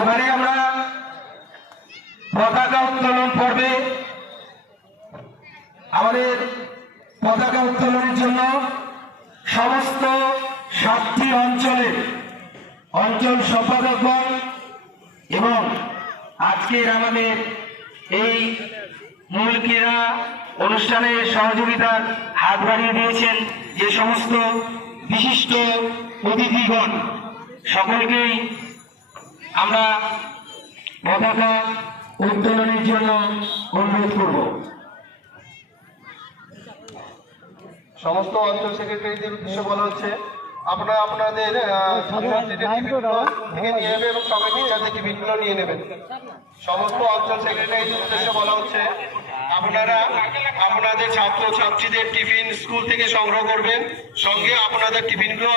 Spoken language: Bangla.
এবারে আমরা পতাকা উত্তোলন পর্বে আমাদের পতাকা উত্তোলনের জন্য সমস্ত 7টি অঞ্চলের অঞ্চল সম্পাদকগণ এবং আজকের আমাদের এই মূল ক্রীড়া অনুষ্ঠানে সহযোগিতার হাত বাড়িয়ে দিয়েছেন যে সমস্ত বিশিষ্ট অতিথিগণ, সকলকেই আমরা পতাকা উত্তোলনের জন্য অনুরোধ করব। সমস্ত অঞ্চল সেক্রেটারিদের উদ্দেশ্যে বলা হচ্ছে আপনারা আপনাদের থেকে নিয়ে নেবেন এবং সঙ্গে টিচারদের টিফিনগুলো নিয়ে নেবেন। সমস্ত অঞ্চল সেক্রেটারিদের উদ্দেশ্যে বলা হচ্ছে আপনারা আপনাদের ছাত্র ছাত্রীদের টিফিন স্কুল থেকে সংগ্রহ করবেন, সঙ্গে আপনাদের টিফিনগুলো